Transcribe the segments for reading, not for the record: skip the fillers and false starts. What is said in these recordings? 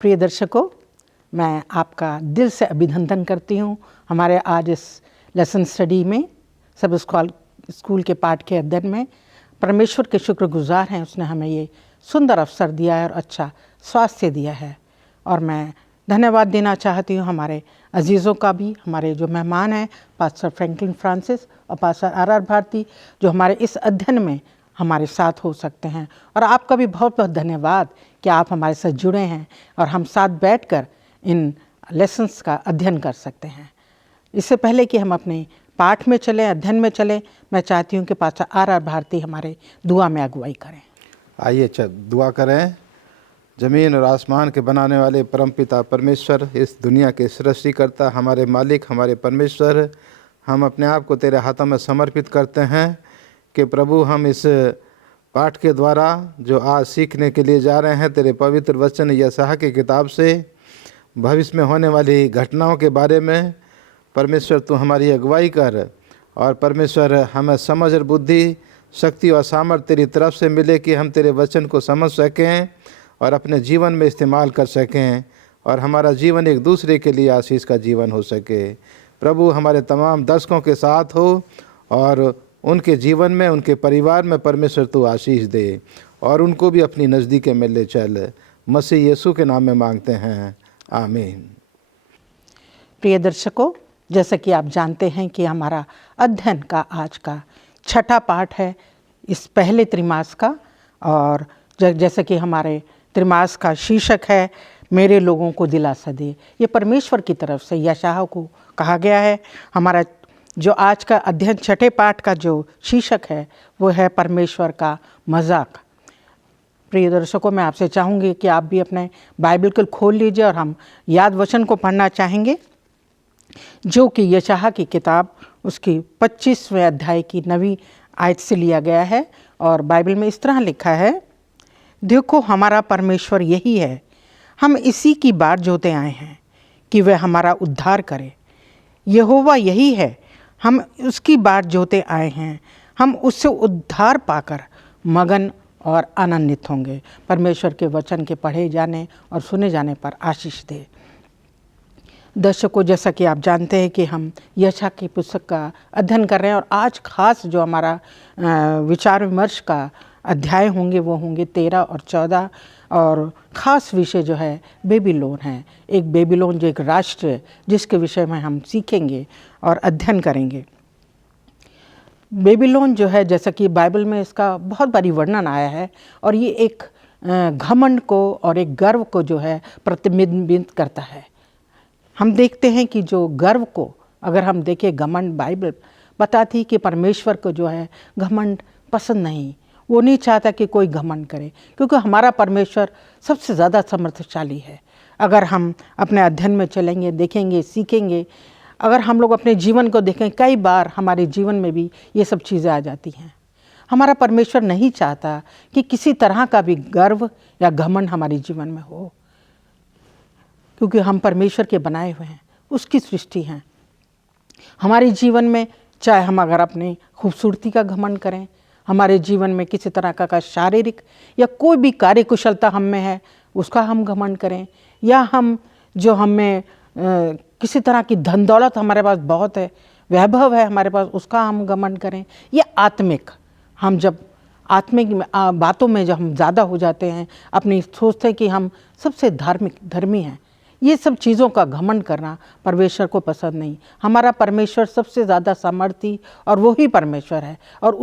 प्रिय दर्शकों, मैं आपका दिल से अभिनंदन करती हूँ हमारे आज इस लेसन स्टडी में सब स्कूल के पाठ के अध्ययन में। परमेश्वर के शुक्रगुजार हैं, उसने हमें ये सुंदर अवसर दिया है और अच्छा स्वास्थ्य दिया है। और मैं धन्यवाद देना चाहती हूँ हमारे अजीज़ों का भी, हमारे जो मेहमान हैं पास्टर फ्रैंकलिन फ्रांसिस और पास्टर आर भारती, जो हमारे इस अध्ययन में हमारे साथ हो सकते हैं। और आपका भी बहुत बहुत धन्यवाद कि आप हमारे साथ जुड़े हैं और हम साथ बैठकर इन लेसन्स का अध्ययन कर सकते हैं। इससे पहले कि हम अपने पाठ में चलें, अध्ययन में चलें, मैं चाहती हूँ कि पास्टर आर भारती हमारे दुआ में अगुवाई करें। आइए दुआ करें। ज़मीन और आसमान के बनाने वाले परमपिता परमेश्वर, इस दुनिया के सृष्टिकर्ता, हमारे मालिक, हमारे परमेश्वर, हम अपने आप को तेरे हाथों में समर्पित करते हैं कि प्रभु हम इस पाठ के द्वारा जो आज सीखने के लिए जा रहे हैं, तेरे पवित्र वचन यशायाह की किताब से भविष्य में होने वाली घटनाओं के बारे में परमेश्वर तू हमारी अगुवाई कर। और परमेश्वर हमें समझ और बुद्धि, शक्ति और सामर्थ्य तेरी तरफ से मिले कि हम तेरे वचन को समझ सकें और अपने जीवन में इस्तेमाल कर सकें और हमारा जीवन एक दूसरे के लिए आशीष का जीवन हो सके। प्रभु हमारे तमाम दर्शकों के साथ हो और उनके जीवन में, उनके परिवार में परमेश्वर तू आशीष दे और उनको भी अपनी नज़दीक में ले चल। मसीह यीशु के नाम में मांगते हैं, आमीन। प्रिय दर्शकों, जैसा कि आप जानते हैं कि हमारा अध्ययन का आज का छठा पाठ है इस पहले त्रिमास का। और जैसे कि हमारे त्रिमास का शीर्षक है, मेरे लोगों को दिलासा दे। ये परमेश्वर की तरफ से यशायाह को कहा गया है। हमारा जो आज का अध्ययन छठे पाठ का जो शीर्षक है वो है परमेश्वर का मजाक। प्रिय दर्शकों, मैं आपसे चाहूँगी कि आप भी अपने बाइबल को खोल लीजिए और हम याद वचन को पढ़ना चाहेंगे, जो कि यशायाह की किताब उसकी 25वें अध्याय की 9वीं आयत से लिया गया है। और बाइबल में इस तरह लिखा है, देखो हमारा परमेश्वर यही है, हम इसी की बाट जोते आए हैं कि वह हमारा उद्धार करे। यहोवा यही है, हम उसकी बाट जोते आए हैं, हम उससे उद्धार पाकर मगन और आनंदित होंगे। परमेश्वर के वचन के पढ़े जाने और सुने जाने पर आशीष दे। दर्शकों, जैसा कि आप जानते हैं कि हम यशायाह की पुस्तक का अध्ययन कर रहे हैं और आज खास जो हमारा विचार विमर्श का अध्याय होंगे वो होंगे 13 और 14। और ख़ास विषय जो है बेबीलोन है। एक बेबीलोन जो एक राष्ट्र है जिसके विषय में हम सीखेंगे और अध्ययन करेंगे। बेबीलोन जो है, जैसा कि बाइबल में इसका बहुत बारी वर्णन आया है और ये एक घमंड को और एक गर्व को जो है प्रतिबिंबित करता है। हम देखते हैं कि जो गर्व को अगर हम देखें, घमंड, बाइबल बताती कि परमेश्वर को जो है घमंड पसंद नहीं। वो नहीं चाहता कि कोई घमंड करे, क्योंकि हमारा परमेश्वर सबसे ज़्यादा समर्थशाली है। अगर हम अपने अध्ययन में चलेंगे, देखेंगे, सीखेंगे, अगर हम लोग अपने जीवन को देखें, कई बार हमारे जीवन में भी ये सब चीज़ें आ जाती हैं। हमारा परमेश्वर नहीं चाहता कि किसी तरह का भी गर्व या घमंड हमारे जीवन में हो, क्योंकि हम परमेश्वर के बनाए हुए हैं, उसकी सृष्टि हैं। हमारे जीवन में चाहे हम अगर अपनी खूबसूरती का घमंड करें, हमारे जीवन में किसी तरह का शारीरिक या कोई भी कार्यकुशलता हम में है उसका हम घमंड करें, या हम जो हमें किसी तरह की धन दौलत हमारे पास बहुत है, वैभव है हमारे पास, उसका हम घमंड करें, या आत्मिक, हम जब आत्मिक बातों में जब हम ज़्यादा हो जाते हैं, अपनी सोचते हैं कि हम सबसे धर्मी हैं, ये सब चीज़ों का घमंड करना परमेश्वर को पसंद नहीं। हमारा परमेश्वर सबसे ज़्यादा सामर्थी और वही परमेश्वर है और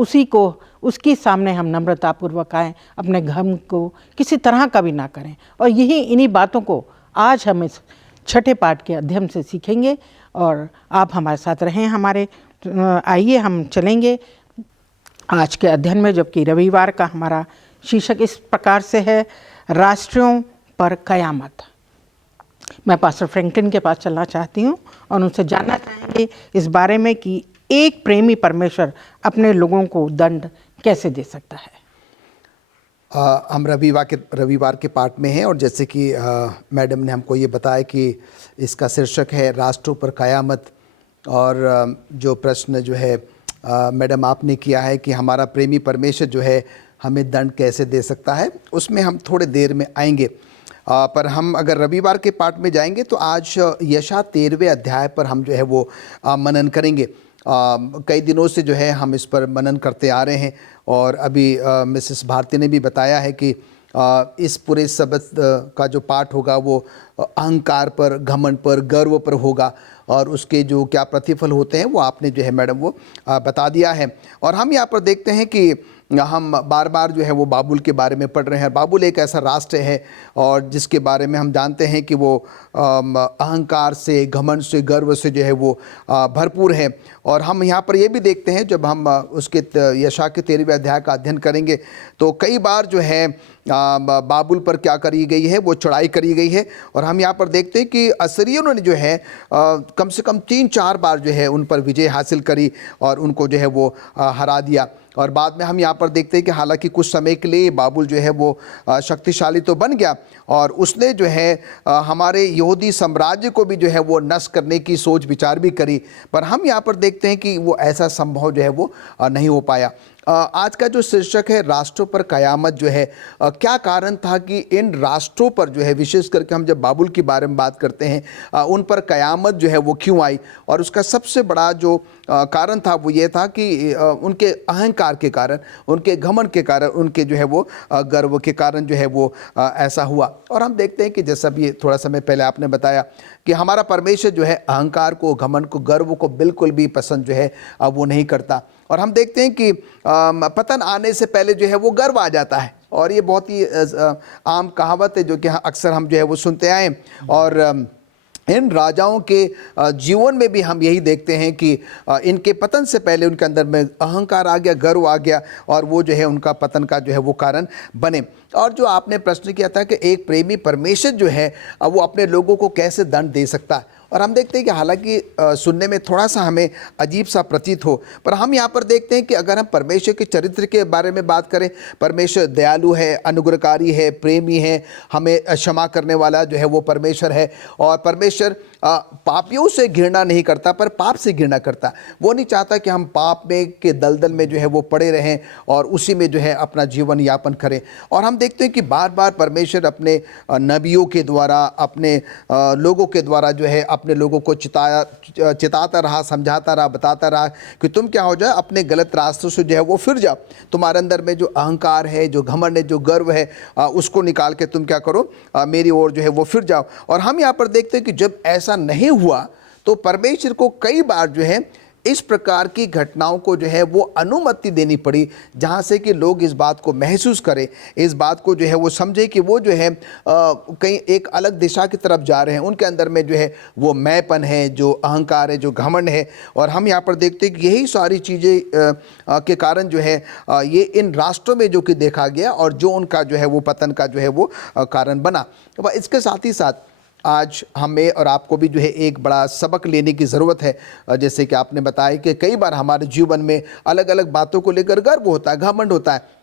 उसके सामने हम नम्रतापूर्वक आएँ, अपने घम को किसी तरह का भी ना करें। और इन्हीं बातों को आज हम इस छठे पाठ के अध्ययन से सीखेंगे और आप हमारे साथ रहें। आइए हम चलेंगे आज के अध्ययन में, जबकि रविवार का हमारा शीर्षक इस प्रकार से है, राष्ट्रों पर कयामत। मैं पास्टर फ्रैंकलिन के पास चलना चाहती हूँ और उनसे जानना चाहेंगे इस बारे में कि एक प्रेमी परमेश्वर अपने लोगों को दंड कैसे दे सकता है। हम रविवार के पाठ में हैं और जैसे कि मैडम ने हमको ये बताया कि इसका शीर्षक है राष्ट्रों पर कयामत। और जो प्रश्न जो है मैडम आपने किया है कि हमारा प्रेमी परमेश्वर जो है हमें दंड कैसे दे सकता है, उसमें हम थोड़े देर में आएंगे। पर हम अगर रविवार के पाठ में जाएंगे तो आज यशा 13वें अध्याय पर हम जो है वो मनन करेंगे। कई दिनों से जो है हम इस पर मनन करते आ रहे हैं और अभी मिसेस भारती ने भी बताया है कि इस पूरे सबत का जो पाठ होगा वो अहंकार पर, घमंड पर, गर्व पर होगा और उसके जो क्या प्रतिफल होते हैं वो आपने जो है मैडम वो बता दिया है। और हम यहाँ पर देखते हैं कि हम बार बार जो है वो बाबुल के बारे में पढ़ रहे हैं। बाबुल एक ऐसा राष्ट्र है और जिसके बारे में हम जानते हैं कि वो अहंकार से, घमंड से, गर्व से जो है वो भरपूर है। और हम यहाँ पर ये भी देखते हैं जब हम उसके यशा के 13वें अध्याय का अध्ययन करेंगे तो कई बार जो है बाबुल पर क्या करी गई है, वो चढ़ाई करी गई है। और हम यहाँ पर देखते हैं कि अस्सीरियों ने जो है कम से कम 3-4 बार जो है उन पर विजय हासिल करी और उनको जो है वो हरा दिया। और बाद में हम यहाँ पर देखते हैं कि हालांकि कुछ समय के लिए बाबुल जो है वो शक्तिशाली तो बन गया और उसने जो है हमारे यहूदी साम्राज्य को भी जो है वो नष्ट करने की सोच विचार भी करी, पर हम यहाँ पर देखते हैं कि वो ऐसा संभव जो है वो नहीं हो पाया। आज का जो शीर्षक है राष्ट्रों पर कयामत जो है, क्या कारण था कि इन राष्ट्रों पर जो है, विशेष करके हम जब बाबुल के बारे में बात करते हैं, उन पर कयामत जो है वो क्यों आई। और उसका सबसे बड़ा जो कारण था वो ये था कि उनके अहंकार के कारण, उनके घमंड के कारण, उनके जो है वो गर्व के कारण जो है वो ऐसा हुआ। और हम देखते हैं कि जैसा भी थोड़ा समय पहले आपने बताया कि हमारा परमेश्वर जो है अहंकार को, घमंड को, गर्व को बिल्कुल भी पसंद जो है वो नहीं करता। और हम देखते हैं कि पतन आने से पहले जो है वो गर्व आ जाता है और ये बहुत ही आम कहावत है जो कि अक्सर हम जो है वो सुनते आए। और इन राजाओं के जीवन में भी हम यही देखते हैं कि इनके पतन से पहले उनके अंदर में अहंकार आ गया, गर्व आ गया और वो जो है उनका पतन का जो है वो कारण बने। और जो आपने प्रश्न किया था कि एक प्रेमी परमेश्वर जो है वो अपने लोगों को कैसे दंड दे सकता है, और हम देखते हैं कि हालांकि सुनने में थोड़ा सा हमें अजीब सा प्रतीत हो, पर हम यहाँ पर देखते हैं कि अगर हम परमेश्वर के चरित्र के बारे में बात करें, परमेश्वर दयालु है, अनुग्रहकारी है, प्रेमी है, हमें क्षमा करने वाला जो है वो परमेश्वर है। और परमेश्वर पापियों से घृणा नहीं करता पर पाप से घृणा करता। वो नहीं चाहता कि हम पाप में के दलदल में जो है वो पड़े रहें और उसी में जो है अपना जीवन यापन करें। और हम देखते हैं कि बार बार परमेश्वर अपने नबियों के द्वारा, अपने लोगों के द्वारा जो है अपने लोगों को चिताता रहा, समझाता रहा, बताता रहा कि तुम क्या हो जाए, अपने गलत रास्तों से जो है वो फिर जाओ। तुम्हारे अंदर में जो अहंकार है, जो घमंड है, जो गर्व है, उसको निकाल के तुम क्या करो, मेरी ओर जो है वो फिर जाओ। और हम यहाँ पर देखते हैं कि जब ऐसा नहीं हुआ तो परमेश्वर को कई बार जो है इस प्रकार की घटनाओं को जो है वो अनुमति देनी पड़ी जहाँ से कि लोग इस बात को महसूस करें, इस बात को जो है वो समझे कि वो जो है कहीं एक अलग दिशा की तरफ जा रहे हैं। उनके अंदर में जो है वो मैंपन है, जो अहंकार है, जो घमंड है। और हम यहाँ पर देखते हैं कि यही सारी चीज़ें के कारण जो है ये इन राष्ट्रों में जो कि देखा गया और जो उनका जो है वो पतन का जो है वो कारण बना। इसके साथ ही साथ आज हमें और आपको भी जो है एक बड़ा सबक लेने की ज़रूरत है। जैसे कि आपने बताया कि कई बार हमारे जीवन में अलग अलग बातों को लेकर गर्व होता है, घमंड होता है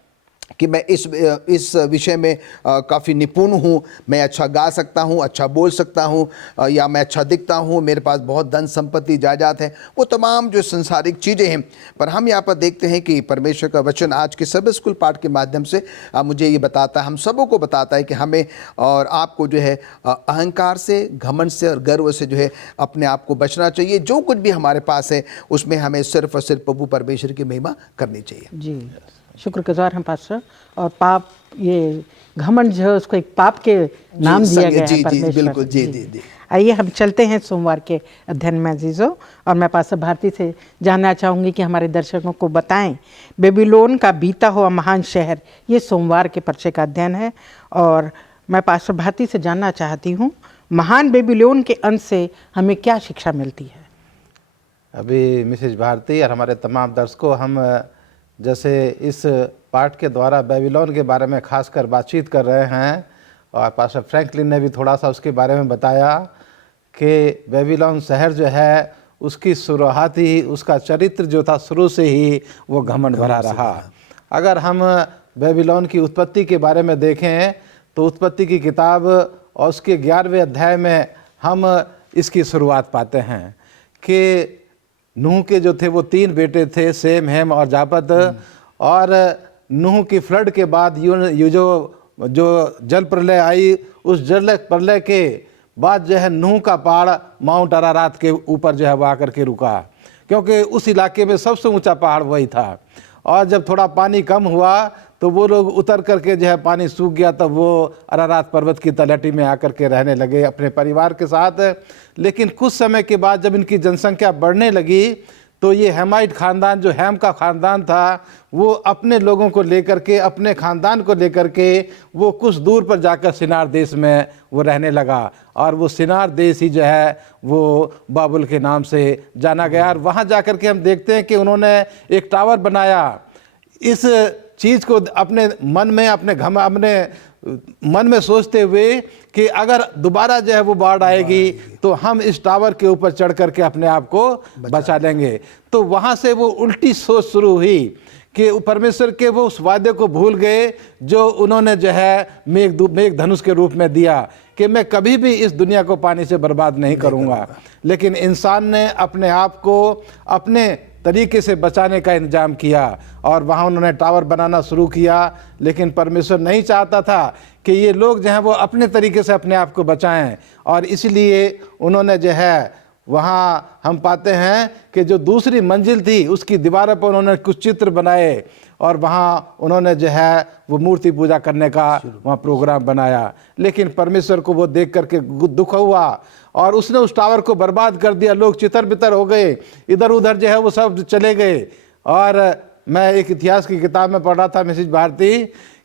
कि मैं इस विषय में काफ़ी निपुण हूँ, मैं अच्छा गा सकता हूँ, अच्छा बोल सकता हूँ, या मैं अच्छा दिखता हूँ, मेरे पास बहुत धन संपत्ति जायदाद है, वो तमाम जो संसारिक चीज़ें हैं। पर हम यहाँ पर देखते हैं कि परमेश्वर का वचन आज के सब स्कूल पाठ के माध्यम से मुझे ये बताता है, हम सबों को बताता है कि हमें और आपको जो है अहंकार से, घमंड से और गर्व से जो है अपने आप को बचना चाहिए। जो कुछ भी हमारे पास है उसमें हमें सिर्फ और सिर्फ प्रभु परमेश्वर की महिमा करनी चाहिए। जी, शुक्रगुजार हैं पास्टर। और पाप, ये घमंड जो है उसको एक पाप के नाम दिया गया है परमेश्वर। बिल्कुल, जी। आइए हम चलते हैं सोमवार के अध्ययन में अजीजों, और मैं पास्टर भारती से जानना चाहूँगी कि हमारे दर्शकों को बताएं बेबीलोन का बीता हुआ महान शहर, ये सोमवार के पर्चे का अध्ययन है। और मैं पास्टर भारती से जानना चाहती हूँ महान बेबीलोन के अंत से हमें क्या शिक्षा मिलती है। अभी मिसेज भारती और हमारे तमाम दर्शकों, हम जैसे इस पाठ के द्वारा बेबीलोन के बारे में खासकर बातचीत कर रहे हैं और पास्टर फ्रैंकलिन ने भी थोड़ा सा उसके बारे में बताया कि बेबीलोन शहर जो है उसकी शुरुआत ही, उसका चरित्र जो था शुरू से ही वो घमंड भरा रहा। अगर हम बेबीलोन की उत्पत्ति के बारे में देखें तो उत्पत्ति की किताब और उसके 11वें अध्याय में हम इसकी शुरुआत पाते हैं कि नूह के जो थे वो 3 बेटे थे, सेम, हेम और जापत। और नूह की फ्लड के बाद ये जो जो जल प्रलय आई, उस जल प्रलय के बाद जो है नूह का पहाड़ माउंट अरारात के ऊपर जो है वो आकर के रुका, क्योंकि उस इलाके में सबसे ऊंचा पहाड़ वही था। और जब थोड़ा पानी कम हुआ तो वो लोग उतर करके जो है, पानी सूख गया तब वो अरारात पर्वत की तलहटी में आकर के रहने लगे अपने परिवार के साथ। लेकिन कुछ समय के बाद जब इनकी जनसंख्या बढ़ने लगी तो ये हैमाइट खानदान, जो हैम का खानदान था, वो अपने लोगों को लेकर के, अपने खानदान को लेकर के वो कुछ दूर पर जाकर सिनार देश में वो रहने लगा। और वो सिनार देश ही जो है वो बाबुल के नाम से जाना गया। और वहाँ जाकर के हम देखते हैं कि उन्होंने एक टावर बनाया। इस चीज़ को अपने मन में, अपने मन में सोचते हुए कि अगर दोबारा जो है वो बाढ़ आएगी तो हम इस टावर के ऊपर चढ़ करके अपने आप को बचा लेंगे। तो वहाँ से वो उल्टी सोच शुरू हुई कि परमेश्वर के वो उस वादे को भूल गए जो उन्होंने जो है मेघ धनुष के रूप में दिया कि मैं कभी भी इस दुनिया को पानी से बर्बाद नहीं करूँगा। लेकिन इंसान ने अपने आप को अपने तरीके से बचाने का इंतजाम किया और वहाँ उन्होंने टावर बनाना शुरू किया। लेकिन परमेश्वर नहीं चाहता था कि ये लोग जो हैं वो अपने तरीके से अपने आप को बचाएं, और इसलिए उन्होंने जो है वहाँ हम पाते हैं कि जो दूसरी मंजिल थी उसकी दीवारों पर उन्होंने कुछ चित्र बनाए और वहाँ उन्होंने जो है वो मूर्ति पूजा करने का वहाँ प्रोग्राम बनाया। लेकिन परमेश्वर को वो देख करके दुख हुआ और उसने उस टावर को बर्बाद कर दिया। लोग चितर बितर हो गए, इधर उधर जो है वो सब चले गए। और मैं एक इतिहास की किताब में पढ़ रहा था, मिसेज भारती,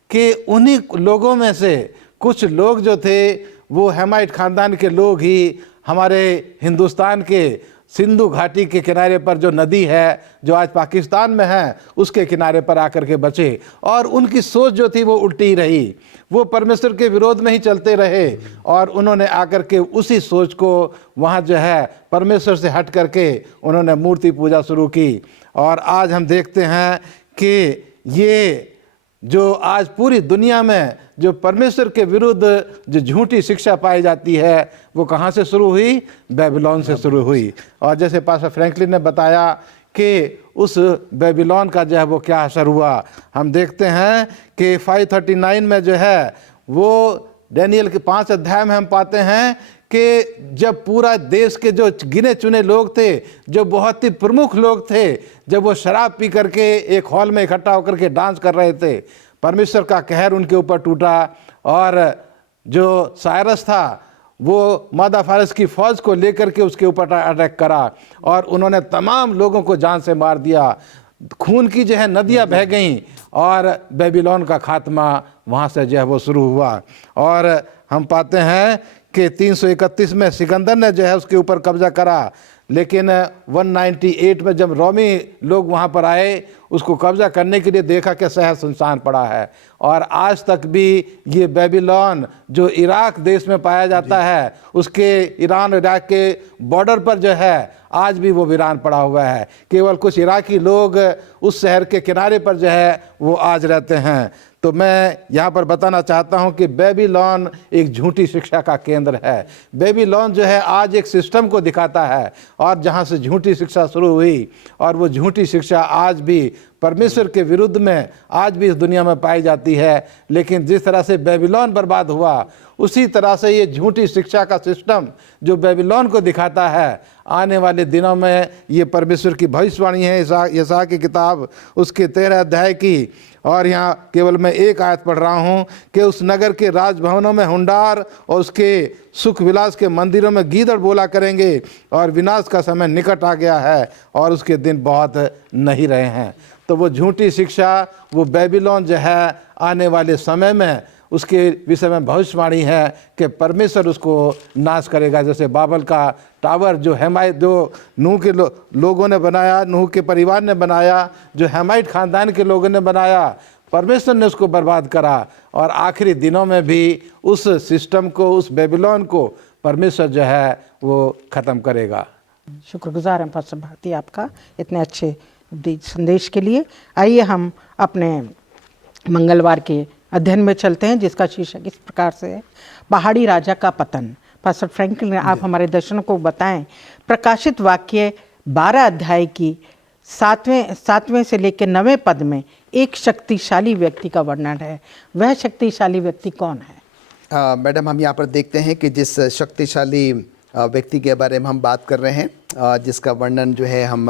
कि उन्हीं लोगों में से कुछ लोग जो थे वो हैमाइट खानदान के लोग ही हमारे हिंदुस्तान के सिंधु घाटी के किनारे पर जो नदी है जो आज पाकिस्तान में है उसके किनारे पर आकर के बचे। और उनकी सोच जो थी वो उल्टी रही, वो परमेश्वर के विरोध में ही चलते रहे और उन्होंने आकर के उसी सोच को वहाँ जो है परमेश्वर से हट करके उन्होंने मूर्ति पूजा शुरू की। और आज हम देखते हैं कि ये जो आज पूरी दुनिया में जो परमेश्वर के विरुद्ध जो झूठी शिक्षा पाई जाती है वो कहाँ से शुरू हुई? बेबीलोन से शुरू हुई। और जैसे पास्टर फ्रैंकलिन ने बताया कि उस बेबीलोन का जो है वो क्या असर हुआ, हम देखते हैं कि 539 में जो है वो डैनियल के 5 अध्याय में हम पाते हैं कि जब पूरा देश के जो गिने चुने लोग थे, जो बहुत ही प्रमुख लोग थे, जब वो शराब पी करके एक हॉल में इकट्ठा होकर के डांस कर रहे थे, परमेश्वर का कहर उनके ऊपर टूटा। और जो साइरस था वो मादा फारस की फौज को लेकर के उसके ऊपर अटैक करा और उन्होंने तमाम लोगों को जान से मार दिया। खून की जो है नदियाँ बह गईं और बेबीलोन का खात्मा वहाँ से जो है वो शुरू हुआ। और हम पाते हैं कि 331 में सिकंदर ने जो है उसके ऊपर कब्जा करा, लेकिन 198 में जब रोमी लोग वहाँ पर आए उसको कब्जा करने के लिए देखा कि शहर सुनसान पड़ा है। और आज तक भी ये बेबीलोन जो इराक देश में पाया जाता है, उसके ईरान इराक के बॉर्डर पर जो है आज भी वो वीरान पड़ा हुआ है। केवल कुछ इराकी लोग उस शहर के किनारे पर जो है वो आज रहते हैं। तो मैं यहाँ पर बताना चाहता हूँ कि बेबीलोन एक झूठी शिक्षा का केंद्र है। बेबीलोन जो है आज एक सिस्टम को दिखाता है और जहाँ से झूठी शिक्षा शुरू हुई और वो झूठी शिक्षा आज भी परमेश्वर के विरुद्ध में आज भी इस दुनिया में पाई जाती है। लेकिन जिस तरह से बेबीलोन बर्बाद हुआ उसी तरह से ये झूठी शिक्षा का सिस्टम जो बेबीलोन को दिखाता है, आने वाले दिनों में ये परमेश्वर की भविष्यवाणी है। यशायाह की किताब उसके 13 अध्याय की, और यहाँ केवल मैं एक आयत पढ़ रहा हूँ कि उस नगर के राजभवनों में हुंडार और उसके सुख विलास के मंदिरों में गीदड़ बोला करेंगे और विनाश का समय निकट आ गया है और उसके दिन बहुत नहीं रहे हैं। तो वो झूठी शिक्षा, वो बेबीलोन जो है आने वाले समय में उसके विषय में भविष्यवाणी है कि परमेश्वर उसको नाश करेगा। जैसे बाबल का टावर जो हैमाइट जो नूह के लोगों ने बनाया, नूह के परिवार ने बनाया, जो हैमाइट ख़ानदान के लोगों ने बनाया, परमेश्वर ने उसको बर्बाद करा। और आखिरी दिनों में भी उस सिस्टम को, उस बेबीलोन को परमेश्वर जो है वो ख़त्म करेगा। शुक्रगुजार हैं पास्टर भारती आपका इतने अच्छे संदेश के लिए। आइए हम अपने मंगलवार के अध्ययन में चलते हैं जिसका शीर्षक इस प्रकार से है, पहाड़ी राजा का पतन। पास्टर फ्रैंकलिन आप हमारे दर्शकों को बताएं प्रकाशित वाक्य 12 अध्याय की सातवें से लेकर 9वें पद में एक शक्तिशाली व्यक्ति का वर्णन है। वह शक्तिशाली व्यक्ति कौन है? मैडम, हम यहाँ पर देखते हैं कि जिस शक्तिशाली व्यक्ति के बारे में हम बात कर रहे हैं, जिसका वर्णन जो है हम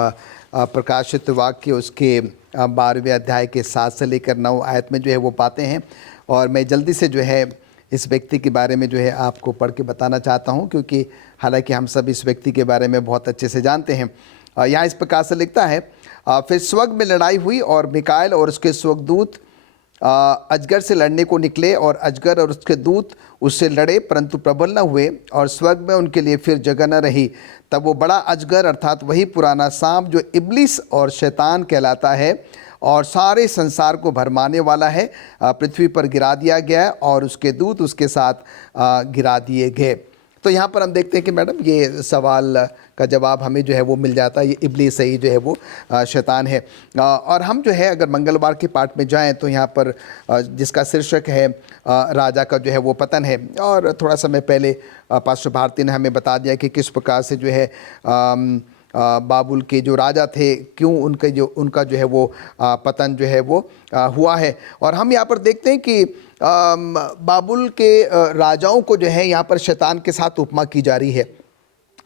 प्रकाशित वाक्य उसके 12वें अध्याय के 7 से लेकर 9 आयत में जो है वो पाते हैं। और मैं जल्दी से जो है इस व्यक्ति के बारे में जो है आपको पढ़ के बताना चाहता हूँ, क्योंकि हालांकि हम सब इस व्यक्ति के बारे में बहुत अच्छे से जानते हैं। यहाँ इस प्रकार से लिखता है, फिर स्वर्ग में लड़ाई हुई और मिकाएल और उसके स्वर्गदूत अजगर से लड़ने को निकले, और अजगर और उसके दूत उससे लड़े परंतु प्रबल न हुए, और स्वर्ग में उनके लिए फिर जगह न रही। तब वो बड़ा अजगर अर्थात वही पुराना सांप जो इब्लिस और शैतान कहलाता है और सारे संसार को भरमाने वाला है, पृथ्वी पर गिरा दिया गया, और उसके दूत उसके साथ गिरा दिए गए। तो यहाँ पर हम देखते हैं कि मैडम ये सवाल का जवाब हमें जो है वो मिल जाता है, ये इब्लीस ही जो है वो शैतान है। और हम जो है अगर मंगलवार के पाठ में जाएं तो यहाँ पर जिसका शीर्षक है राजा का जो है वो पतन है। और थोड़ा समय पहले पास्टर भारती ने हमें बता दिया कि किस प्रकार से जो है बाबुल के जो राजा थे, क्यों उनका जो है वो पतन जो है वो हुआ है। और हम यहाँ पर देखते हैं कि बाबुल के राजाओं को जो है यहाँ पर शैतान के साथ उपमा की जा रही है।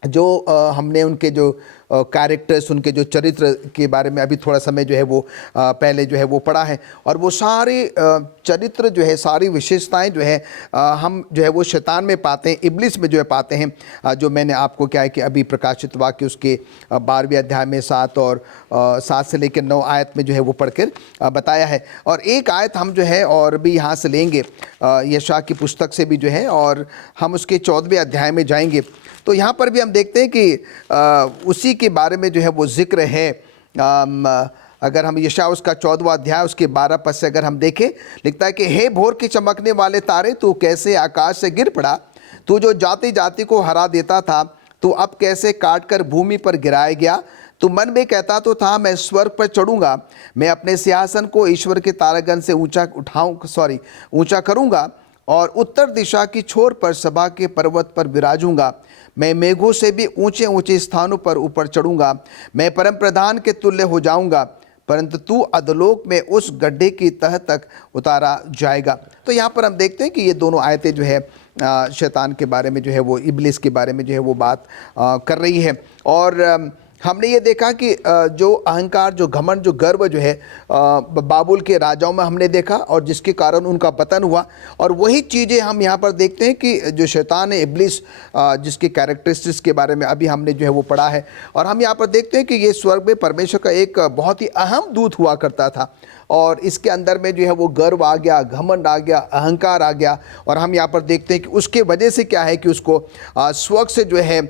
जो हमने उनके जो कैरेक्टर्स, उनके जो चरित्र के बारे में अभी थोड़ा समय जो है वो पहले जो है वो पढ़ा है, और वो सारे चरित्र जो है, सारी विशेषताएं जो है हम जो है वो शैतान में पाते हैं, इब्लिस में जो है पाते हैं। जो मैंने आपको क्या है कि अभी प्रकाशित वाक्य उसके 12वें अध्याय में 7 से लेकर 9 आयत में जो है वो पढ़कर बताया है। और एक आयत हम जो है और भी यहाँ से लेंगे यशायाह की पुस्तक से भी जो है, और हम उसके 14वें अध्याय में जाएंगे। तो यहाँ पर भी हम देखते हैं कि उसी के बारे में जो है वो जिक्र है। अगर हम यशायाह उसका 14वां अध्याय उसके 12 पद से अगर हम देखें, लिखता है कि हे भोर के चमकने वाले तारे, तू कैसे आकाश से गिर पड़ा, तू जो जाति जाति को हरा देता था, तू अब कैसे काट कर भूमि पर गिराया गया। तू मन में कहता तो था, मैं स्वर्ग पर चढ़ूंगा, मैं अपने सिंहासन को ईश्वर के तारागण से ऊंचा करूंगा, और उत्तर दिशा की छोर पर सभा के पर्वत पर विराजूंगा। मैं मेघों से भी ऊंचे ऊंचे स्थानों पर ऊपर चढ़ूंगा, मैं परम प्रधान के तुल्य हो जाऊंगा, परंतु तू अधोलोक में उस गड्ढे की तह तक उतारा जाएगा। तो यहाँ पर हम देखते हैं कि ये दोनों आयतें जो है शैतान के बारे में जो है वो इब्लिस के बारे में जो है वो बात कर रही है। और हमने ये देखा कि जो अहंकार, जो घमंड, जो गर्व जो है बाबुल के राजाओं में हमने देखा, और जिसके कारण उनका पतन हुआ। और वही चीज़ें हम यहाँ पर देखते हैं कि जो शैतान है, इब्लिस, जिसके कैरेक्टरिस्टिक्स के बारे में अभी हमने जो है वो पढ़ा है। और हम यहाँ पर देखते हैं कि ये स्वर्ग में परमेश्वर का एक बहुत ही अहम दूत हुआ करता था, और इसके अंदर में जो है वो गर्व आ गया, घमंड आ गया, अहंकार आ गया। और हम यहाँ पर देखते हैं कि उसके वजह से क्या है कि उसको स्वर्ग से जो है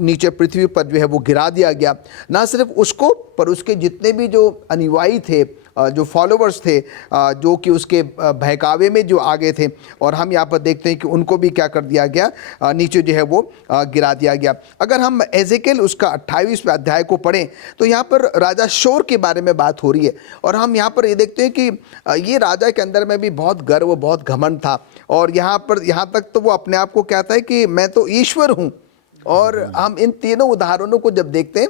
नीचे पृथ्वी पर जो है वो गिरा दिया गया। ना सिर्फ उसको, पर उसके जितने भी जो अनुयायी थे, जो फॉलोवर्स थे, जो कि उसके बहकावे में जो आगे थे, और हम यहाँ पर देखते हैं कि उनको भी क्या कर दिया गया, नीचे जो है वो गिरा दिया गया। अगर हम एजेकिएल उसका 28वें अध्याय को पढ़ें तो यहाँ पर राजा शोर के बारे में बात हो रही है। और हम यहाँ पर ये देखते हैं कि ये राजा के अंदर में भी बहुत गर्व, बहुत घमंड था, और यहाँ तक तो वो अपने आप को कहता है कि मैं तो ईश्वर हूँ। और हम इन तीनों उदाहरणों को जब देखते हैं,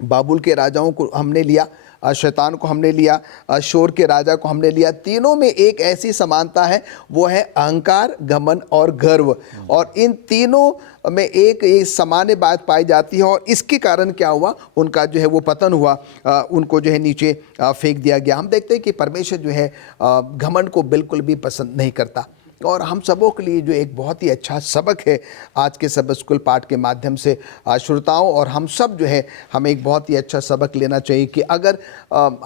बाबुल के राजाओं को हमने लिया, शैतान को हमने लिया, शोर के राजा को हमने लिया, तीनों में एक ऐसी समानता है, वो है अहंकार, घमंड और गर्व। और इन तीनों में एक सामान्य बात पाई जाती है, और इसके कारण क्या हुआ, उनका जो है वो पतन हुआ, उनको जो है नीचे फेंक दिया गया। हम देखते हैं कि परमेश्वर जो है घमंड को बिल्कुल भी पसंद नहीं करता। और हम सबों के लिए जो एक बहुत ही अच्छा सबक है आज के सब स्कूल पाठ के माध्यम से श्रोताओं, और हम सब जो है हमें एक बहुत ही अच्छा सबक लेना चाहिए कि अगर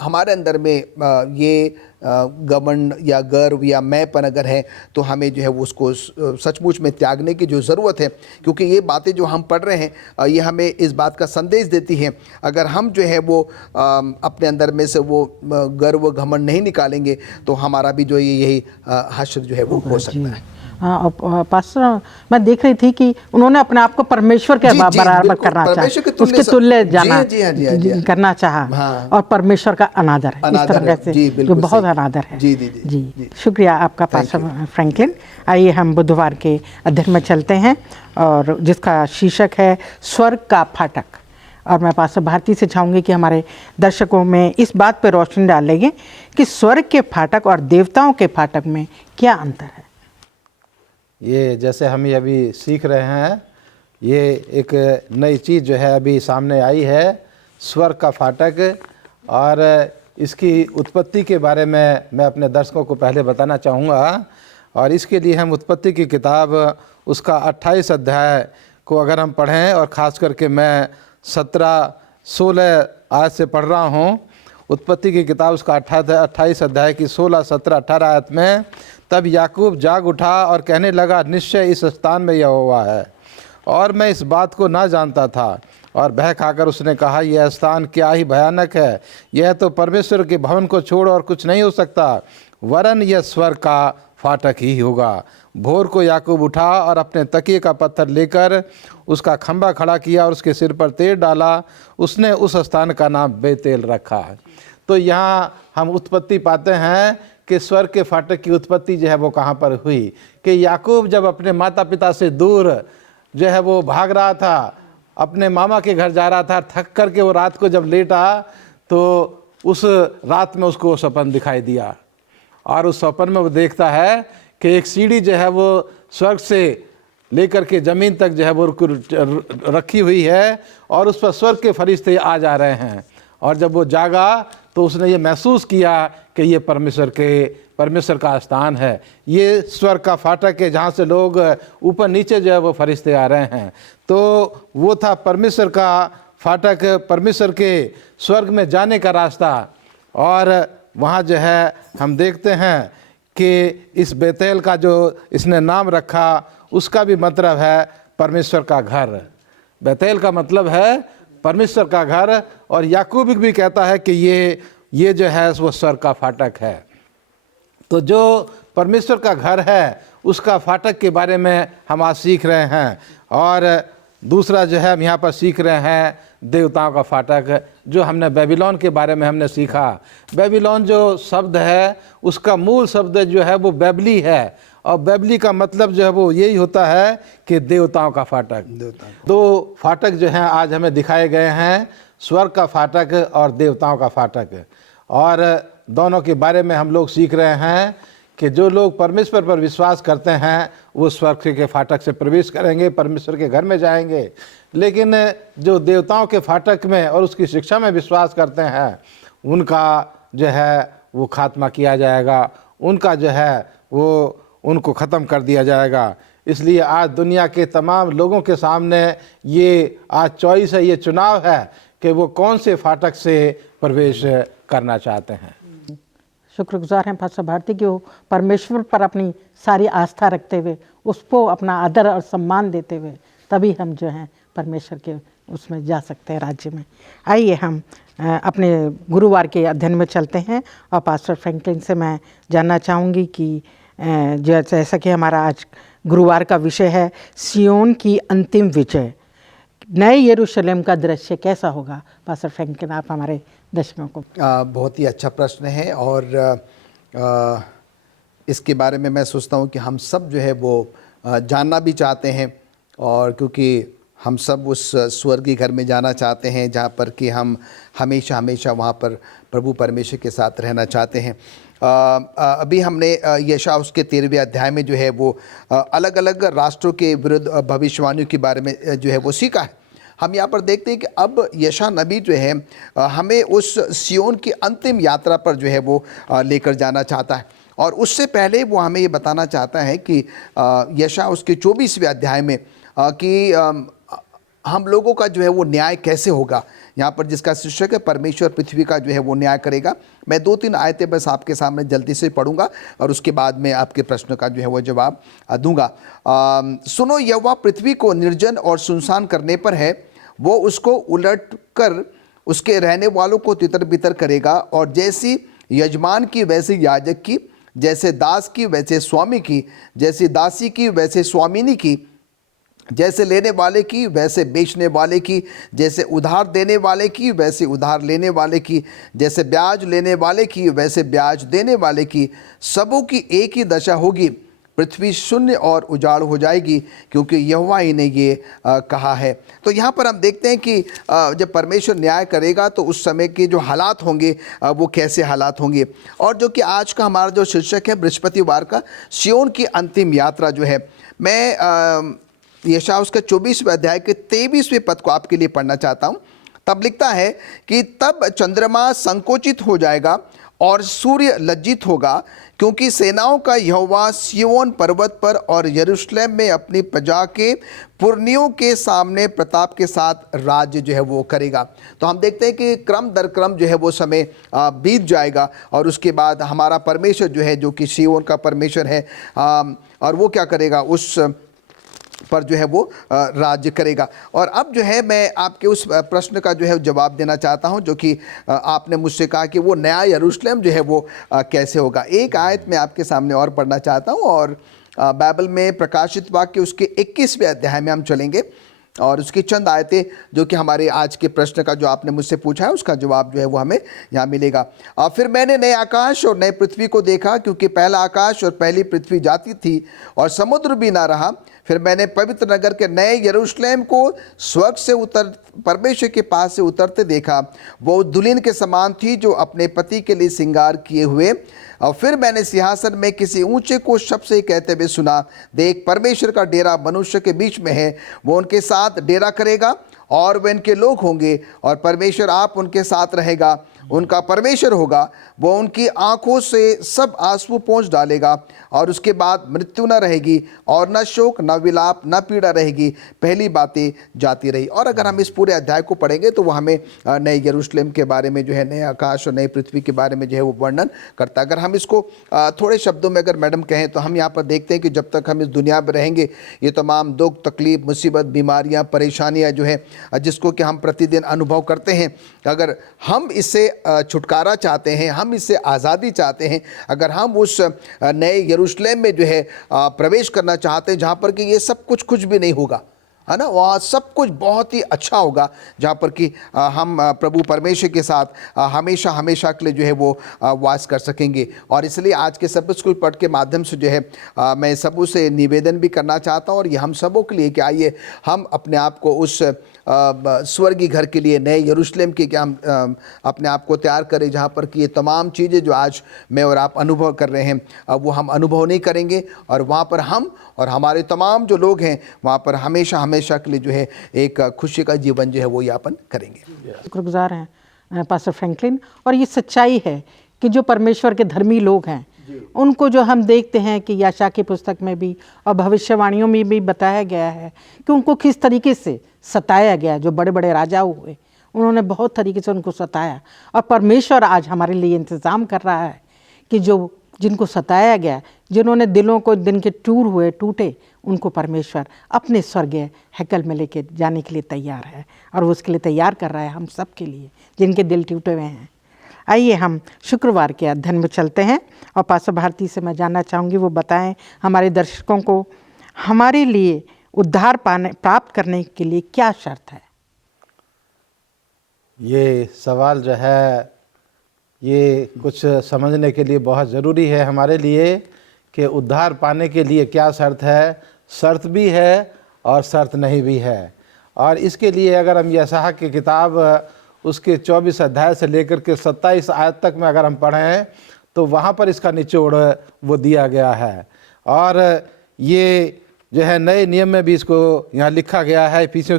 हमारे अंदर में ये घमंड या गर्व या मैंपन अगर है, तो हमें जो है वो उसको सचमुच में त्यागने की जो ज़रूरत है। क्योंकि ये बातें जो हम पढ़ रहे हैं ये हमें इस बात का संदेश देती हैं, अगर हम जो है वो अपने अंदर में से वो गर्व घमंड नहीं निकालेंगे, तो हमारा भी जो यही हश्र जो है वो हो सकता है। हाँ, पास्टर, मैं देख रही थी कि उन्होंने अपने आप को परमेश्वर के बराबर करना चाहा, उसके तुल्य जाना करना चाहा, और परमेश्वर का अनादर है, इस तरह से जो बहुत अनादर है। जी, शुक्रिया आपका पास्टर फ्रैंकलिन। आइए हम बुधवार के अध्ययन में चलते हैं, और जिसका शीर्षक है स्वर्ग का फाटक। और मैं पास्टर भारती से चाहूँगी कि हमारे दर्शकों में इस बात पर रोशनी डालेंगे कि स्वर्ग के फाटक और देवताओं के फाटक में क्या अंतर है। ये जैसे हम ये अभी सीख रहे हैं, ये एक नई चीज़ जो है अभी सामने आई है, स्वर्ग का फाटक। और इसकी उत्पत्ति के बारे में मैं अपने दर्शकों को पहले बताना चाहूँगा। और इसके लिए हम उत्पत्ति की किताब उसका 28 अध्याय को अगर हम पढ़ें, और ख़ास करके मैं 17-16 आयत से पढ़ रहा हूँ। उत्पत्ति की किताब उसका 28 अध्याय की 16, 17, 18 आयत में, तब याकूब जाग उठा और कहने लगा, निश्चय इस स्थान में यहोवा है, और मैं इस बात को ना जानता था। और भय खाकर उसने कहा, यह स्थान क्या ही भयानक है, यह तो परमेश्वर के भवन को छोड़ और कुछ नहीं हो सकता, वरन यह स्वर्ग का फाटक ही होगा। भोर को याकूब उठा और अपने तकिए का पत्थर लेकर उसका खंभा खड़ा किया और उसके सिर पर तेल डाला। उसने उस स्थान का नाम बेतेल रखा। तो यहाँ हम उत्पत्ति पाते हैं कि स्वर्ग के फाटक की उत्पत्ति जो है वो कहाँ पर हुई, कि याकूब जब अपने माता पिता से दूर जो है वो भाग रहा था, अपने मामा के घर जा रहा था, थक करके वो रात को जब लेटा तो उस रात में उसको सपन दिखाई दिया। और उस सपन में वो देखता है कि एक सीढ़ी जो है वो स्वर्ग से लेकर के ज़मीन तक जो है वो रखी हुई है, और उस पर स्वर्ग के फरिश्ते आ जा रहे हैं। और जब वो जागा तो उसने ये महसूस किया कि ये परमेश्वर का स्थान है, ये स्वर्ग का फाटक है, जहाँ से लोग ऊपर नीचे जो है वो फरिश्ते आ रहे हैं। तो वो था परमेश्वर का फाटक, परमेश्वर के स्वर्ग में जाने का रास्ता। और वहाँ जो है हम देखते हैं कि इस बेतेल का जो इसने नाम रखा, उसका भी मतलब है परमेश्वर का घर। बेतेल का मतलब है परमेश्वर का घर। और याकूब भी कहता है कि ये जो है वो स्वर्ग का फाटक है। तो जो परमेश्वर का घर है उसका फाटक के बारे में हम आज सीख रहे हैं। और दूसरा जो है हम यहाँ पर सीख रहे हैं देवताओं का फाटक, जो हमने बेबीलोन के बारे में हमने सीखा। बेबीलोन जो शब्द है उसका मूल शब्द जो है वो बेबली है, और बेबली का मतलब जो है वो यही होता है कि देवताओं का फाटक। दो फाटक जो हैं आज हमें दिखाए गए हैं, स्वर्ग का फाटक और देवताओं का फाटक। और दोनों के बारे में हम लोग सीख रहे हैं कि जो लोग परमेश्वर पर विश्वास करते हैं वो स्वर्ग के फाटक से प्रवेश करेंगे, परमेश्वर के घर में जाएंगे। लेकिन जो देवताओं के फाटक में और उसकी शिक्षा में विश्वास करते हैं उनका जो है वो खात्मा किया जाएगा, उनका जो है वो उनको ख़त्म कर दिया जाएगा। इसलिए आज दुनिया के तमाम लोगों के सामने ये आज चॉइस है, ये चुनाव है कि वो कौन से फाटक से प्रवेश करना चाहते हैं। शुक्रगुजार हैं पास्टर भारती कि वो परमेश्वर पर अपनी सारी आस्था रखते हुए, उसको अपना आदर और सम्मान देते हुए, तभी हम जो हैं परमेश्वर के उसमें जा सकते हैं, राज्य में। आइए हम अपने गुरुवार के अध्ययन में चलते हैं। और पास्टर फ्रैंकलिन से मैं जानना चाहूँगी कि जैसा कि हमारा आज गुरुवार का विषय है सियोन की अंतिम विजय, नए यरूशलेम का दृश्य कैसा होगा। पास्टर फ्रैंकलिन, आप हमारे दर्शकों को। बहुत ही अच्छा प्रश्न है। और इसके बारे में मैं सोचता हूँ कि हम सब जो है वो जानना भी चाहते हैं, और क्योंकि हम सब उस स्वर्गीय घर में जाना चाहते हैं जहाँ पर कि हम हमेशा हमेशा वहाँ पर प्रभु परमेश्वर के साथ रहना चाहते हैं। अभी हमने यशायाह उसके 13वें अध्याय में जो है वो अलग अलग राष्ट्रों के विरुद्ध भविष्यवाणियों के बारे में जो है वो सीखा है। हम यहाँ पर देखते हैं कि अब यशायाह नबी जो है हमें उस सियोन की अंतिम यात्रा पर जो है वो लेकर जाना चाहता है। और उससे पहले वो हमें ये बताना चाहता है कि यशायाह उसके 24वें अध्याय में कि हम लोगों का जो है वो न्याय कैसे होगा। यहाँ पर जिसका शीर्षक है परमेश्वर पृथ्वी का जो है वो न्याय करेगा। मैं 2-3 आयतें बस आपके सामने जल्दी से पढ़ूंगा और उसके बाद में आपके प्रश्न का जो है वो जवाब दूंगा। सुनो, यहोवा पृथ्वी को निर्जन और सुनसान करने पर है, वो उसको उलट कर उसके रहने वालों को तितर बितर करेगा। और जैसी यजमान की वैसे याजक की, जैसे दास की वैसे स्वामी की, जैसी दासी की वैसे स्वामिनी की, जैसे लेने वाले की वैसे बेचने वाले की, जैसे उधार देने वाले की वैसे उधार लेने वाले की, जैसे ब्याज लेने वाले की वैसे ब्याज देने वाले की, सबों की एक ही दशा होगी। पृथ्वी शून्य और उजाड़ हो जाएगी, क्योंकि यहोवा ही ने ये कहा है। तो यहाँ पर हम देखते हैं कि जब परमेश्वर न्याय करेगा तो उस समय के जो हालात होंगे वो कैसे हालात होंगे। और जो कि आज का हमारा जो शीर्षक है बृहस्पतिवार का, सिय्योन की अंतिम यात्रा जो है, मैं यशायाह उसका 24वें अध्याय के 23वें पद को आपके लिए पढ़ना चाहता हूँ। तब लिखता है कि तब चंद्रमा संकोचित हो जाएगा और सूर्य लज्जित होगा, क्योंकि सेनाओं का यहोवा सिय्योन पर्वत पर और यरूशलेम में अपनी प्रजा के पुरनियों के सामने प्रताप के साथ राज्य जो है वो करेगा। तो हम देखते हैं कि क्रम दर क्रम जो है वो समय बीत जाएगा और उसके बाद हमारा परमेश्वर जो है, जो कि सिय्योन का परमेश्वर है, और वो क्या करेगा, उस पर जो है वो राज्य करेगा। और अब जो है मैं आपके उस प्रश्न का जो है जवाब देना चाहता हूं, जो कि आपने मुझसे कहा कि वो नया यरूशलेम जो है वो कैसे होगा। एक आयत मैं आपके सामने और पढ़ना चाहता हूं, और बाइबल में प्रकाशित वाक्य उसके 21वें अध्याय में हम चलेंगे और उसकी चंद आयतें जो कि हमारे आज के प्रश्न का जो आपने मुझसे पूछा है उसका जवाब जो है वो हमें यहाँ मिलेगा। फिर मैंने नए आकाश और नए पृथ्वी को देखा, क्योंकि पहला आकाश और पहली पृथ्वी जाती थी और समुद्र भी ना रहा। फिर मैंने पवित्र नगर के नए यरूशलेम को स्वर्ग से परमेश्वर के पास से उतरते देखा। वो दुल्हन के समान थी जो अपने पति के लिए श्रृंगार किए हुए। और फिर मैंने सिंहासन में किसी ऊंचे को शब्द से कहते हुए सुना, देख परमेश्वर का डेरा मनुष्य के बीच में है, वो उनके साथ डेरा करेगा और वे इनके लोग होंगे, और परमेश्वर आप उनके साथ रहेगा, उनका परमेश्वर होगा। वो उनकी आंखों से सब आंसू पोंछ डालेगा, और उसके बाद मृत्यु न रहेगी और न शोक न विलाप न पीड़ा रहेगी, पहली बातें जाती रही। और अगर हम इस पूरे अध्याय को पढ़ेंगे तो वो हमें नए यरूशलेम के बारे में जो है, नए आकाश और नई पृथ्वी के बारे में जो है वो वर्णन करता है। अगर हम इसको थोड़े शब्दों में अगर मैडम कहें तो हम यहाँ पर देखते हैं कि जब तक हम इस दुनिया में रहेंगे, ये तमाम दुख तकलीफ मुसीबत बीमारियाँ परेशानियाँ जो है जिसको कि हम प्रतिदिन अनुभव करते हैं, अगर हम इससे छुटकारा चाहते हैं, हम इससे आज़ादी चाहते हैं, अगर हम उस नए यरूशलेम में जो है प्रवेश करना चाहते हैं, जहाँ पर कि ये सब कुछ भी नहीं होगा, है ना, वहाँ सब कुछ बहुत ही अच्छा होगा, जहाँ पर कि हम प्रभु परमेश्वर के साथ हमेशा हमेशा के लिए जो है वो वास कर सकेंगे। और इसलिए आज के सब स्कूल पढ़ के माध्यम से जो है मैं सबों से निवेदन भी करना चाहता हूँ, और ये हम सबों के लिए कि आइए हम अपने आप को उस स्वर्गीय घर के लिए, नए यरूशलेम के क्या हम अपने आप को तैयार करें, जहाँ पर कि ये तमाम चीज़ें जो आज मैं और आप अनुभव कर रहे हैं वो हम अनुभव नहीं करेंगे, और वहाँ पर हम और हमारे तमाम जो लोग हैं वहाँ पर हमेशा हमेशा के लिए जो है एक खुशी का जीवन जो है वो यापन करेंगे। शुक्रगुजार हैं पास्टर फ्रैंकलिन। और ये सच्चाई है कि जो परमेश्वर के धर्मी लोग हैं उनको जो हम देखते हैं कि यशायाह की पुस्तक में भी और भविष्यवाणियों में भी बताया गया है कि उनको किस तरीके से सताया गया। जो बड़े बड़े राजा हुए उन्होंने बहुत तरीके से उनको सताया, और परमेश्वर आज हमारे लिए इंतज़ाम कर रहा है कि जो जिनको सताया गया, जिन्होंने दिलों को दिन के टूटे, उनको परमेश्वर अपने स्वर्गीय हैकल में लेके जाने के लिए तैयार है, और वो उसके लिए तैयार कर रहा है हम सब के लिए जिनके दिल टूटे हुए हैं। आइए हम शुक्रवार के अध्ययन में चलते हैं, और पास्टर भारती से मैं जानना चाहूँगी वो बताएं हमारे दर्शकों को हमारे लिए उद्धार प्राप्त करने के लिए क्या शर्त है। ये सवाल जो है ये कुछ समझने के लिए बहुत ज़रूरी है हमारे लिए कि उद्धार पाने के लिए क्या शर्त है। शर्त भी है और शर्त नहीं भी है। और इसके लिए अगर हम यशायाह की किताब उसके 24 अध्याय से लेकर के 27 आयत तक में अगर हम पढ़ें तो वहाँ पर इसका निचोड़ वो दिया गया है। और ये जो है नए नियम में भी इसको यहाँ लिखा गया है। इफिसियों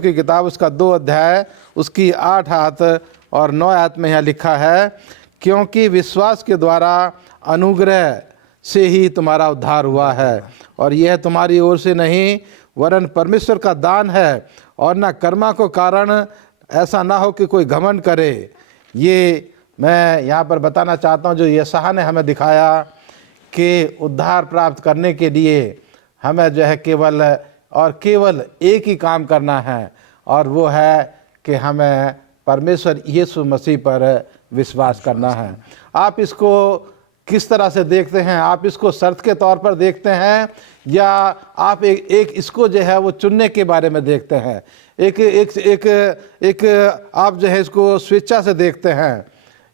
की किताब उसका 2 अध्याय उसकी 8 आयत और 9 आयत में यहाँ लिखा है, क्योंकि विश्वास के द्वारा अनुग्रह से ही तुम्हारा उद्धार हुआ है, और यह तुम्हारी ओर से नहीं वरन परमेश्वर का दान है, और न कर्मा को कारण ऐसा ना हो कि कोई घमंड करे। ये मैं यहाँ पर बताना चाहता हूँ जो यशायाह ने हमें दिखाया कि उद्धार प्राप्त करने के लिए हमें जो है केवल एक ही काम करना है, और वो है कि हमें परमेश्वर यीशु मसीह पर विश्वास करना है। आप इसको किस तरह से देखते हैं? आप इसको शर्त के तौर पर देखते हैं, या आप एक इसको जो है वो चुनने के बारे में देखते हैं? एक आप जो है इसको स्वेच्छा से देखते हैं।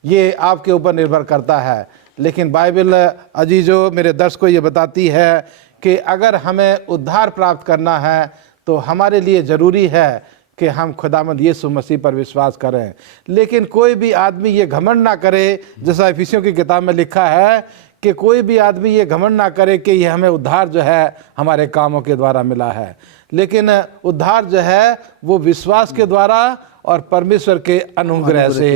ये आपके ऊपर निर्भर करता है। लेकिन बाइबल अजीजों, मेरे दर्शकों, ये बताती है कि अगर हमें उद्धार प्राप्त करना है तो हमारे लिए ज़रूरी है कि हम खुदावंद यीशु मसीह पर विश्वास करें। लेकिन कोई भी आदमी ये घमंड ना करे, जैसा इफिसियों की किताब में लिखा है कि कोई भी आदमी ये घमंड ना करे कि ये हमें उद्धार जो है हमारे कामों के द्वारा मिला है। लेकिन उद्धार जो है वो विश्वास के द्वारा और परमेश्वर के अनुग्रह से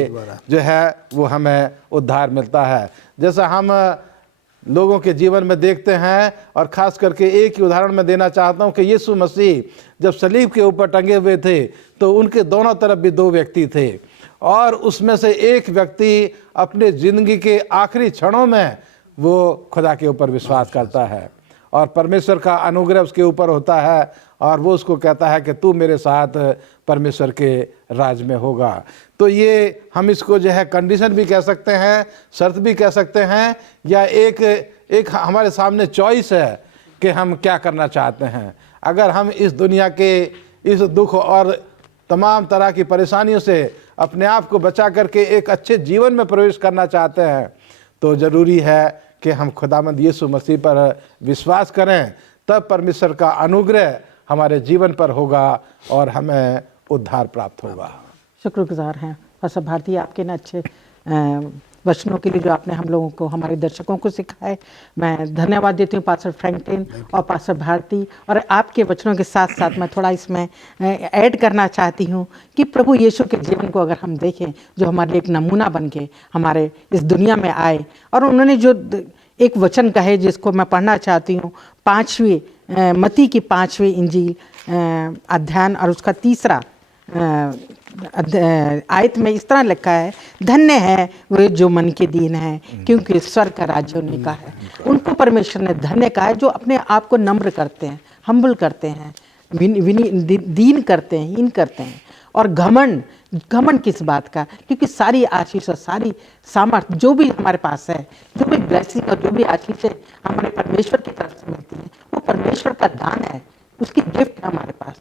जो है वो हमें उद्धार मिलता है। जैसा हम लोगों के जीवन में देखते हैं, और ख़ास करके एक ही उदाहरण मैं देना चाहता हूं कि यीशु मसीह जब सलीब के ऊपर टंगे हुए थे तो उनके दोनों तरफ भी दो व्यक्ति थे, और उसमें से एक व्यक्ति अपने ज़िंदगी के आखिरी क्षणों में वो खुदा के ऊपर विश्वास करता है और परमेश्वर का अनुग्रह उसके ऊपर होता है, और वो उसको कहता है कि तू मेरे साथ परमेश्वर के राज में होगा। तो ये हम इसको जो है कंडीशन भी कह सकते हैं, शर्त भी कह सकते हैं, या एक हमारे सामने चॉइस है कि हम क्या करना चाहते हैं। अगर हम इस दुनिया के इस दुख और तमाम तरह की परेशानियों से अपने आप को बचा करके एक अच्छे जीवन में प्रवेश करना चाहते हैं तो ज़रूरी है कि हम खुदावंद यीशु मसीह पर विश्वास करें, तब परमेश्वर का अनुग्रह हमारे जीवन पर होगा और हमें उद्धार प्राप्त होगा। शुक्रगुजार हैं पास्टर भारती आपके न अच्छे वचनों के लिए जो आपने हम लोगों को, हमारे दर्शकों को सिखाए। मैं धन्यवाद देती हूँ पास्टर फ्रैंकलिन और पास्टर भारती। और आपके वचनों के साथ साथ मैं थोड़ा इसमें ऐड करना चाहती हूँ कि प्रभु यीशु के जीवन को अगर हम देखें, जो हमारे लिए एक नमूना बन के हमारे इस दुनिया में आए, और उन्होंने जो एक वचन कहे जिसको मैं पढ़ना चाहती हूँ, 5वीं मत्ती की 5वीं इंजील अध्ययन और उसका 3रा आयत में इस तरह लिखा है, धन्य है वे जो मन के दीन हैं क्योंकि स्वर्ग का राज्य उन्हीं का है। उनको परमेश्वर ने धन्य कहा है जो अपने आप को नम्र करते हैं, हम्बल करते हैं, दीन करते हैं, हीन करते हैं। और घमंड किस बात का? क्योंकि सारी आशीष और सारी सामर्थ जो भी हमारे पास है, जो भी ब्लेसिंग और जो भी आशीष हमारे परमेश्वर की तरफ से मिलती है, वो परमेश्वर का दान है, उसकी गिफ्ट है हमारे पास।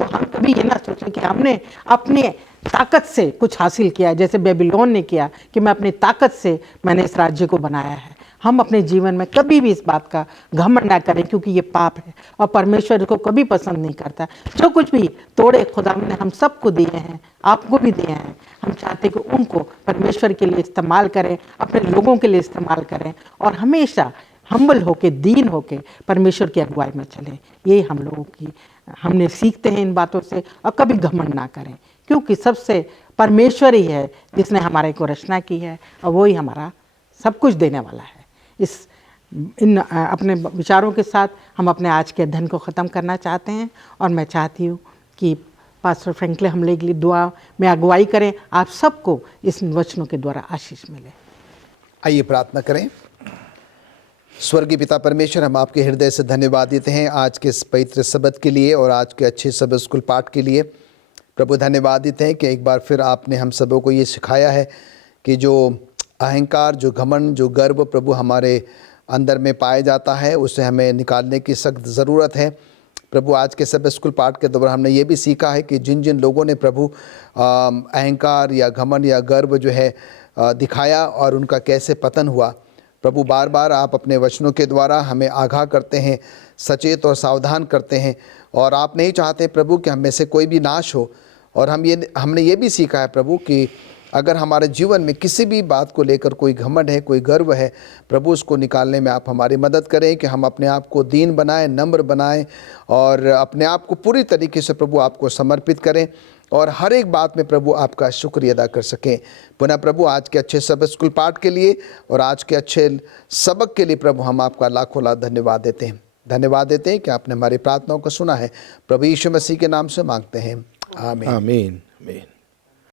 तो हम कभी ये ना सोचें कि हमने अपने ताकत से कुछ हासिल किया है, जैसे बेबीलोन ने किया कि मैं अपनी ताकत से मैंने इस राज्य को बनाया है। हम अपने जीवन में कभी भी इस बात का घमंड ना करें, क्योंकि ये पाप है और परमेश्वर को कभी पसंद नहीं करता। जो कुछ भी तोड़े खुदा ने हम सबको दिए हैं, आपको भी दिए हैं। हम चाहते कि उनको परमेश्वर के लिए इस्तेमाल करें, अपने लोगों के लिए इस्तेमाल करें, और हमेशा हम्बल होके, दीन होके परमेश्वर की अगुवाई में चलें। ये हम लोगों की हमने सीखते हैं इन बातों से। और कभी घमंड ना करें, क्योंकि सबसे परमेश्वर ही है जिसने हमारे को रचना की है, और वो ही हमारा सब कुछ देने वाला है। इन अपने विचारों के साथ हम अपने आज के अध्ययन को ख़त्म करना चाहते हैं, और मैं चाहती हूँ कि पास्टर फ्रैंकलिन हम लोग के लिए दुआ में अगुवाई करें। आप सबको इस वचनों के द्वारा आशीष मिले। आइए प्रार्थना करें। स्वर्गीय पिता परमेश्वर, हम आपके हृदय से धन्यवाद देते हैं आज के इस पवित्र सबत के लिए और आज के अच्छे सबत स्कूल पाठ के लिए। प्रभु धन्यवाद देते हैं कि एक बार फिर आपने हम सबों को ये सिखाया है कि जो अहंकार, जो घमंड, जो गर्व प्रभु हमारे अंदर में पाया जाता है, उसे हमें निकालने की सख्त ज़रूरत है। प्रभु आज के सबत स्कूल पाठ के दौरान हमने ये भी सीखा है कि जिन जिन लोगों ने प्रभु अहंकार या घमंड या गर्व जो है दिखाया और उनका कैसे पतन हुआ, प्रभु बार बार आप अपने वचनों के द्वारा हमें आगाह करते हैं, सचेत और सावधान करते हैं। और आप नहीं चाहते प्रभु कि हम में से कोई भी नाश हो। और हमने ये भी सीखा है प्रभु कि अगर हमारे जीवन में किसी भी बात को लेकर कोई घमंड है, कोई गर्व है, प्रभु उसको निकालने में आप हमारी मदद करें कि हम अपने आप को दीन बनाएं, नम्र बनाएं और अपने आप को पूरी तरीके से प्रभु आपको समर्पित करें और हर एक बात में प्रभु आपका शुक्रिया अदा कर सकें। पुनः प्रभु आज के अच्छे सबक स्कूल पाठ के लिए और आज के अच्छे सबक के लिए प्रभु हम आपका लाखों लाख धन्यवाद देते हैं। धन्यवाद देते हैं कि आपने हमारी प्रार्थनाओं को सुना है। प्रभु यीशु मसीह के नाम से मांगते हैं, आमीन। आमीन। आमीन।